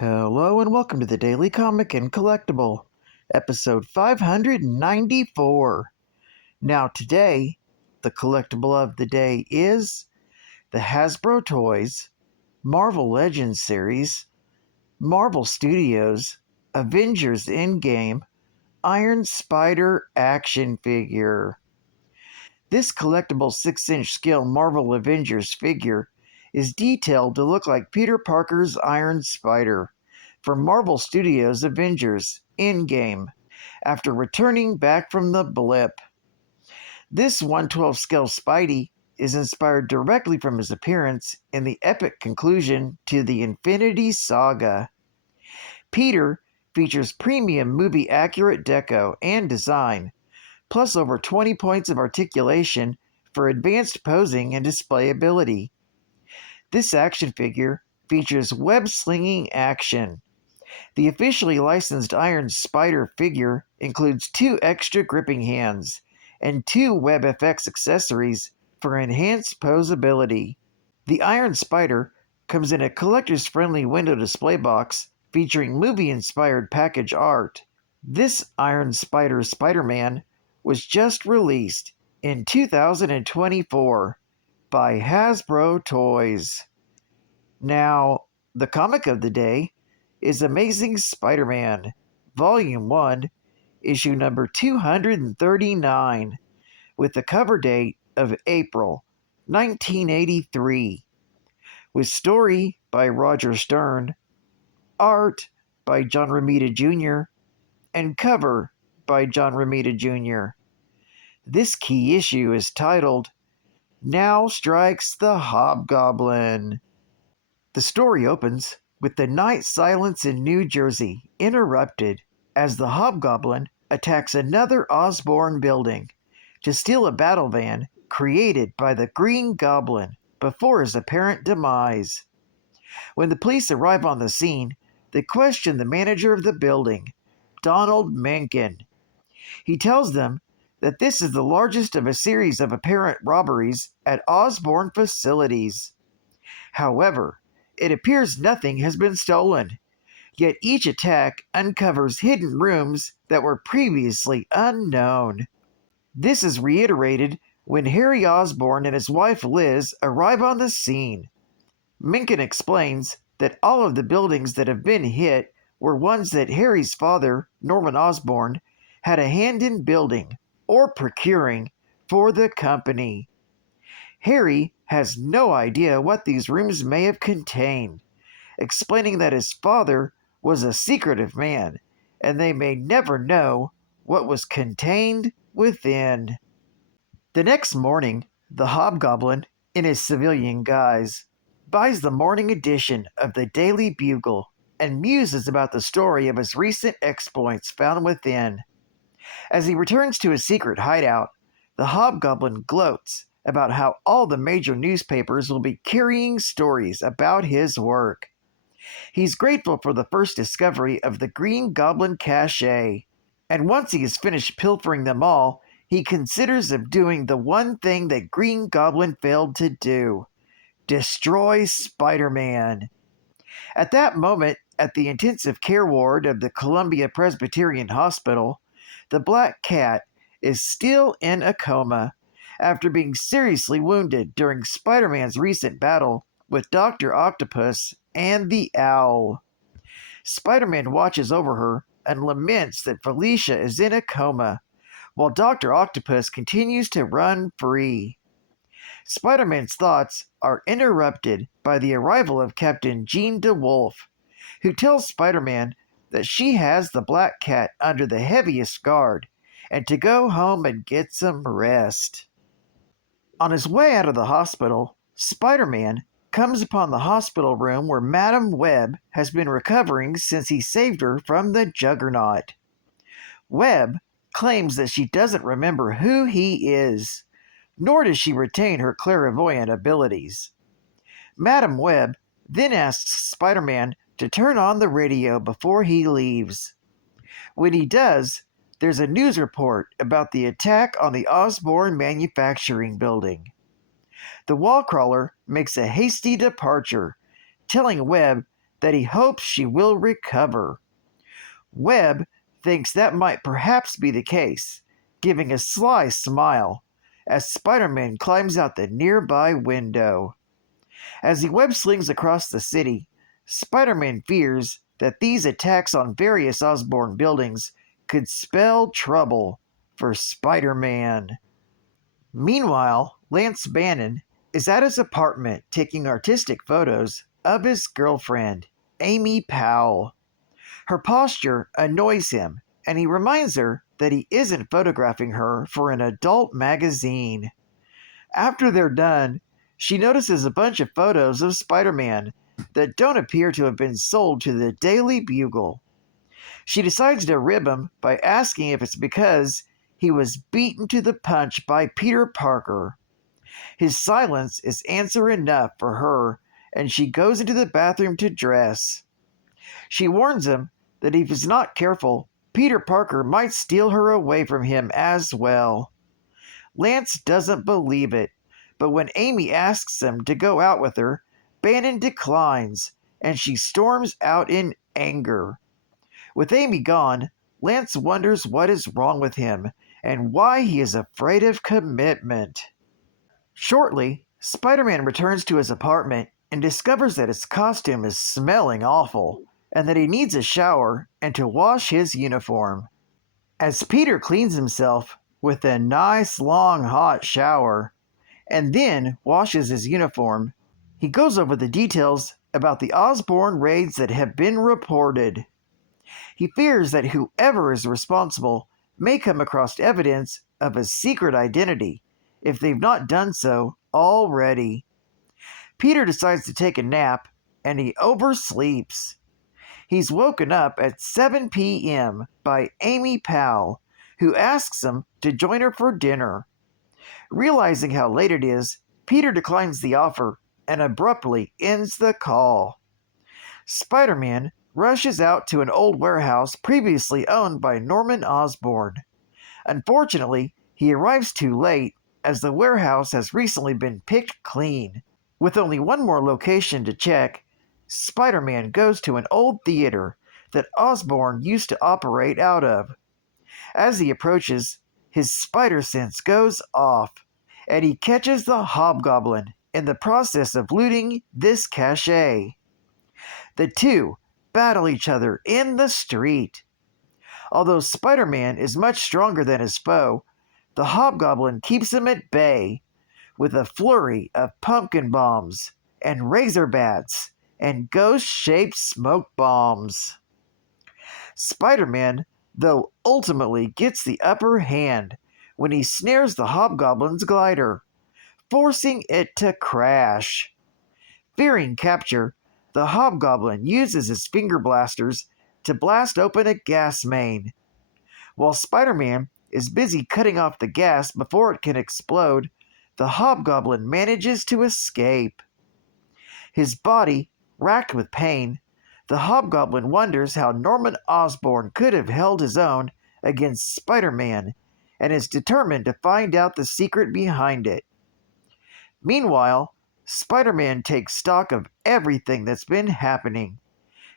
Hello and welcome to the Daily Comic and Collectible, episode 594. Now today, the collectible of the day is the Hasbro Toys Marvel Legends series, Marvel Studios Avengers Endgame Iron Spider action figure. This collectible 6-inch scale Marvel Avengers figure is detailed to look like Peter Parker's Iron Spider from Marvel Studios' Avengers Endgame after returning back from the blip. This 1/12 scale Spidey is inspired directly from his appearance in the epic conclusion to the Infinity Saga. Peter features premium movie accurate deco and design, plus over 20 points of articulation for advanced posing and displayability. This action figure features web-slinging action. The officially licensed Iron Spider figure includes 2 extra gripping hands and 2 WebFX accessories for enhanced posability. The Iron Spider comes in a collector's-friendly window display box featuring movie-inspired package art. This Iron Spider Spider-Man was just released in 2024 by Hasbro Toys. Now, the comic of the day is Amazing Spider-Man, Volume 1, issue number 239, with the cover date of April 1983, with story by Roger Stern, art by John Romita Jr., and cover by John Romita Jr. This key issue is titled, Now Strikes the Hobgoblin. The story opens with the night silence in New Jersey interrupted as the Hobgoblin attacks another Osborn building to steal a battle van created by the Green Goblin before his apparent demise. When the police arrive on the scene, they question the manager of the building, Donald Mencken. He tells them that this is the largest of a series of apparent robberies at Osborn facilities. However, it appears nothing has been stolen, yet each attack uncovers hidden rooms that were previously unknown. This is reiterated when Harry Osborn and his wife Liz arrive on the scene. Mencken explains that all of the buildings that have been hit were ones that Harry's father, Norman Osborn, had a hand in building or procuring for the company. Harry has no idea what these rooms may have contained, explaining that his father was a secretive man and they may never know what was contained within. The next morning, the Hobgoblin, in his civilian guise, buys the morning edition of the Daily Bugle and muses about the story of his recent exploits found within. As he returns to his secret hideout, the Hobgoblin gloats about how all the major newspapers will be carrying stories about his work. He's grateful for the first discovery of the Green Goblin cache, and once he has finished pilfering them all, he considers of doing the one thing that Green Goblin failed to do: destroy Spider-Man. At that moment, at the intensive care ward of the Columbia Presbyterian Hospital, the Black Cat is still in a coma after being seriously wounded during Spider-Man's recent battle with Dr. Octopus and the Owl. Spider-Man watches over her and laments that Felicia is in a coma, while Dr. Octopus continues to run free. Spider-Man's thoughts are interrupted by the arrival of Captain Jean DeWolf, who tells Spider-Man that she has the Black Cat under the heaviest guard and to go home and get some rest. On his way out of the hospital, Spider-Man comes upon the hospital room where Madam Web has been recovering since he saved her from the Juggernaut. Web claims that she doesn't remember who he is, nor does she retain her clairvoyant abilities. Madam Web then asks Spider-Man to turn on the radio before he leaves. When he does, there's a news report about the attack on the Osborn manufacturing building. The wall crawler makes a hasty departure, telling Web that he hopes she will recover. Webb thinks that might perhaps be the case, giving a sly smile as Spider-Man climbs out the nearby window. As the web slings across the city, Spider-Man fears that these attacks on various Osborn buildings could spell trouble for Spider-Man. Meanwhile, Lance Bannon is at his apartment taking artistic photos of his girlfriend, Amy Powell. Her posture annoys him, and he reminds her that he isn't photographing her for an adult magazine. After they're done, she notices a bunch of photos of Spider-Man that don't appear to have been sold to the Daily Bugle. She decides to rib him by asking if it's because he was beaten to the punch by Peter Parker. His silence is answer enough for her, and she goes into the bathroom to dress. She warns him that if he's not careful, Peter Parker might steal her away from him as well. Lance doesn't believe it, but when Amy asks him to go out with her, Bannon declines, and she storms out in anger. With Amy gone, Lance wonders what is wrong with him and why he is afraid of commitment. Shortly, Spider-Man returns to his apartment and discovers that his costume is smelling awful and that he needs a shower and to wash his uniform. As Peter cleans himself with a nice long hot shower and then washes his uniform, he goes over the details about the Osborn raids that have been reported. He fears that whoever is responsible may come across evidence of a secret identity if they've not done so already. Peter decides to take a nap, and he oversleeps. He's woken up at 7 p.m. by Amy Powell, who asks him to join her for dinner. Realizing how late it is, Peter declines the offer and abruptly ends the call. Spider-Man rushes out to an old warehouse previously owned by Norman Osborn. Unfortunately, he arrives too late as the warehouse has recently been picked clean. With only one more location to check, Spider-Man goes to an old theater that Osborn used to operate out of. As he approaches, his spider sense goes off, and he catches the Hobgoblin in the process of looting this cache. The two battle each other in the street. Although Spider-Man is much stronger than his foe, the Hobgoblin keeps him at bay with a flurry of pumpkin bombs and razor bats and ghost-shaped smoke bombs. Spider-Man, though, ultimately gets the upper hand when he snares the Hobgoblin's glider, forcing it to crash. Fearing capture, the Hobgoblin uses his finger blasters to blast open a gas main. While Spider-Man is busy cutting off the gas before it can explode, the Hobgoblin manages to escape. His body racked with pain, the Hobgoblin wonders how Norman Osborn could have held his own against Spider-Man and is determined to find out the secret behind it. Meanwhile, Spider-Man takes stock of everything that's been happening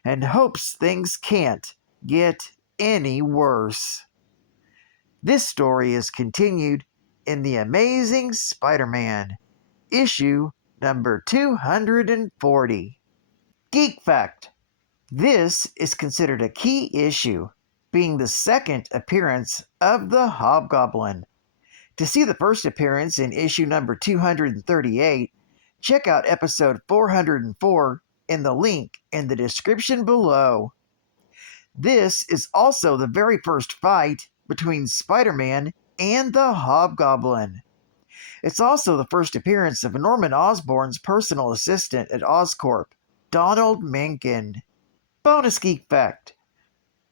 and hopes things can't get any worse. This story is continued in The Amazing Spider-Man, issue number 240. Geek Fact: this is considered a key issue, being the second appearance of the Hobgoblin. To see the first appearance in issue number 238, check out episode 404 in the link in the description below. This is also the very first fight between Spider-Man and the Hobgoblin. It's also the first appearance of Norman Osborn's personal assistant at Oscorp, Donald Mencken. Bonus Geek Fact: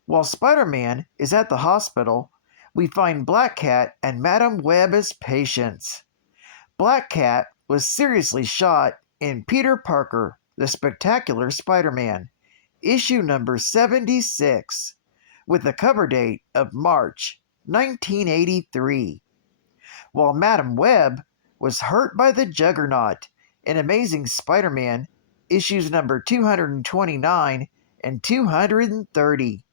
while Spider-Man is at the hospital, we find Black Cat and Madam Web as patients. Black Cat was seriously shot in Peter Parker, the Spectacular Spider-Man, issue number 76, with the cover date of March 1983. While Madam Web was hurt by the Juggernaut in Amazing Spider-Man issues number 229 and 230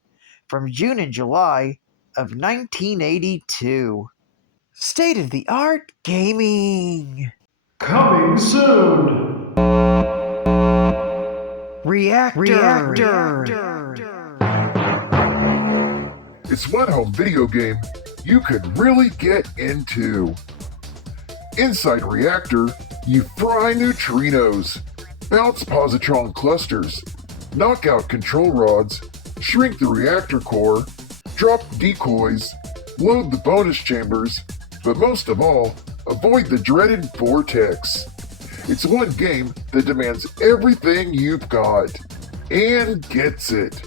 from June and July of 1982. State-of-the-art gaming. Coming soon. Reactor. It's one home video game you could really get into. Inside Reactor, you fry neutrinos, bounce positron clusters, knock out control rods, shrink the reactor core, drop decoys, load the bonus chambers, but most of all, avoid the dreaded vortex. It's one game that demands everything you've got, and gets it.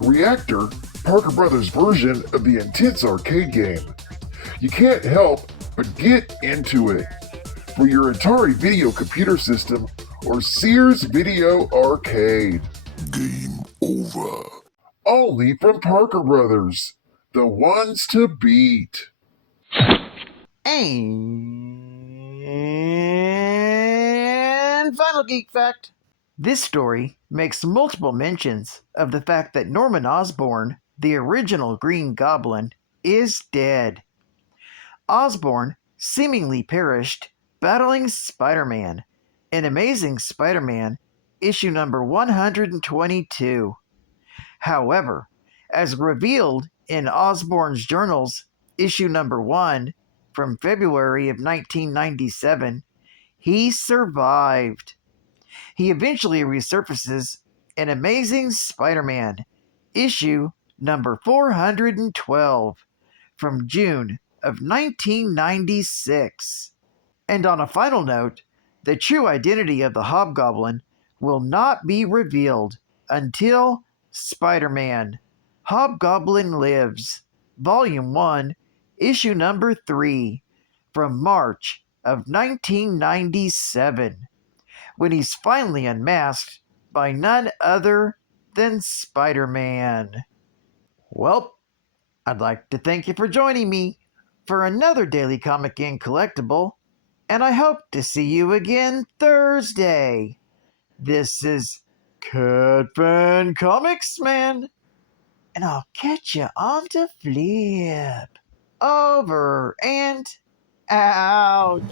Reactor, Parker Brothers' version of the intense arcade game. You can't help but get into it. For your Atari Video Computer System or Sears Video Arcade. Game over. Only from Parker Brothers, the ones to beat. And final geek fact. This story makes multiple mentions of the fact that Norman Osborn, the original Green Goblin, is dead. Osborn seemingly perished battling Spider-Man in Amazing Spider-Man issue number 122. However, as revealed in Osborn's journals issue number 1 from February of 1997, he survived. He eventually resurfaces in Amazing Spider-Man issue number 412 from June of 1996. And on a final note, the true identity of the Hobgoblin will not be revealed until Spider-Man Hobgoblin Lives, Volume 1, Issue number 3, from March of 1997, when he's finally unmasked by none other than Spider-Man. Well, I'd like to thank you for joining me for another Daily Comic and Collectible, and I hope to see you again Thursday. This is Cat Fan Comics Man, and I'll catch you on to Flip. Over and out.